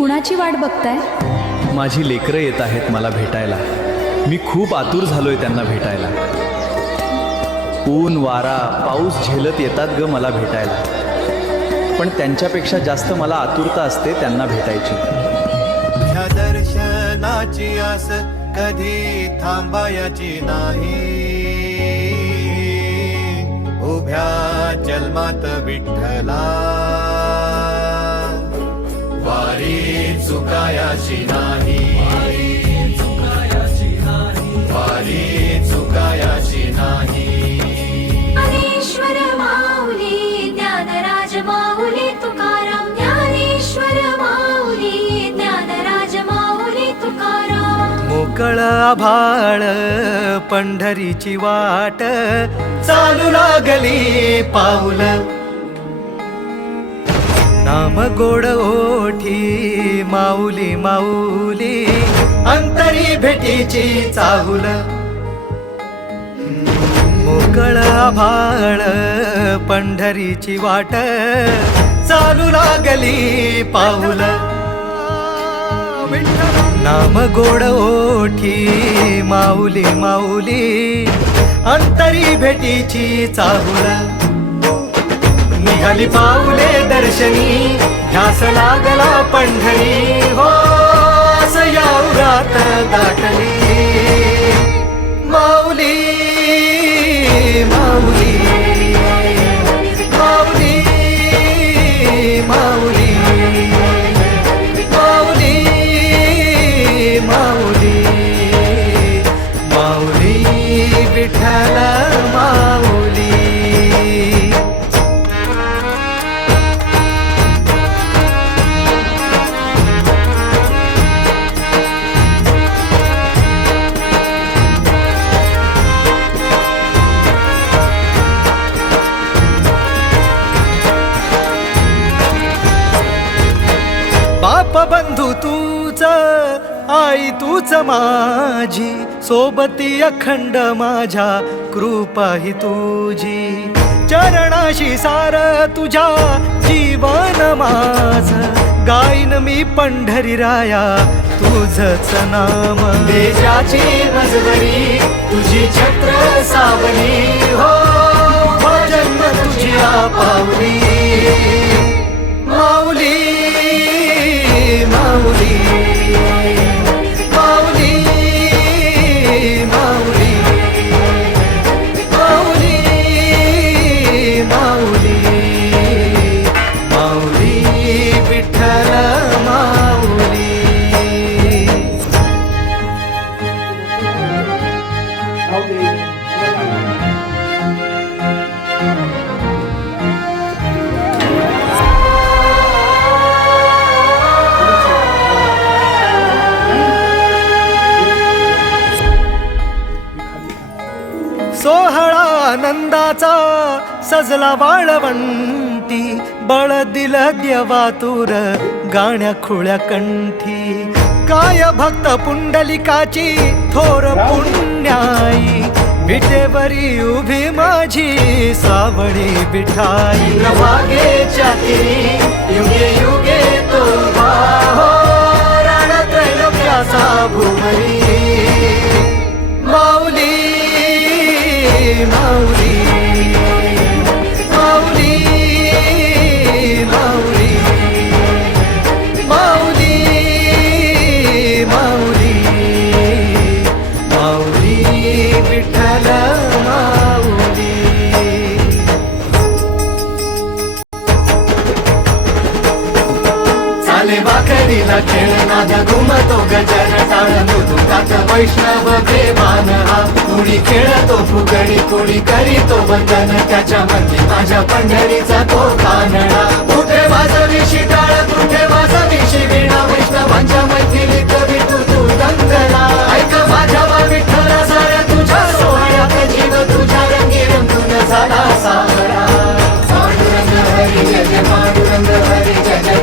कुणाची वाट बघताय? माझी लेकरं येत आहेत मला भेटायला. मी खूप आतुर झालोय त्यांना भेटायला. ऊन वारा पाऊस झेलत येतात ग मला भेटायला. पण त्यांच्यापेक्षा जास्त मला आतुरता असते त्यांना भेटायची. तुझ्या दर्शनाची आस कधी थांबायची नाही. उभ्या जन्मात विठ्ठला वारी चुकायाची नाही. वारी चुकायाची नाही. ज्ञानेश्वर माऊली ज्ञानराज माऊली तुकाराम. ज्ञानेश्वर माऊली ज्ञानराज माऊली तुकाराम. मोकळ आभाळ पंढरीची वाट चालू लागली पाऊल. नाम गोड ओठी माऊली माऊली अंतरी भेटीची चाहुल. मोकळ आभाळ पंढरीची वाट चालू लागली पाऊल. नाम गोड ओठी माऊली माऊली अंतरी भेटीची चाहुल. निघाली पाऊले दर्शनी ध्यास लागला पंढरी. हो या उरात दाटली माऊली माऊली माऊली माऊली माऊली माऊली माऊली विठ्ठल माऊली. बाप बंधू तूच आई तूच माझी सोबती अखंड माझ्या कृपा ही तुझी. चरणाशी सार तुझ्या जीवन माझ गाईन मी पंढरी राया तुझच नाम. देशाची मजवरी तुझी छत्र सावली. हो जन्म तुझी पावली माऊली माऊली माऊली माऊली माऊली माऊली माऊली विठ्ठल माऊली. सोहळा आनंदाचा सजला वाळवंटी. बळ दिलं देवातुर गाण्या खुळ्या कंठी. काय भक्त पुंडलिकाची थोर पुण्याई. विटेवरी उभी माझी सावळी विठाई. प्रभागेच्या तिरी युगे युगे तो हो राण त्रैलोक्याचा भुवरी माऊली माऊली माऊली माऊली माऊली माऊली माऊली विठ्ठल माऊली. चाले वाखरीला खेळ नाद घुमतो गजर टाळ मृदुकात वैष्णव देवान हा. कुणी खेळतो फुगडी कुणी करीतो वंदन त्याच्या मंदी माझ्या पंढरीचा तो कानडा. कुठे वाजवी शिटाळ कुठे वाजवी शिवीणा वैष्णवांच्या मैथिलीत विठू तू दंगला. ऐक माझ्या विठ्ठला साऱ्या तुझ्या सोहळ्यात जीव तुझ्या रंगी रंगून झाला सावळा. पांडुरंग हरी जय जय पांडुरंग हरी जय जय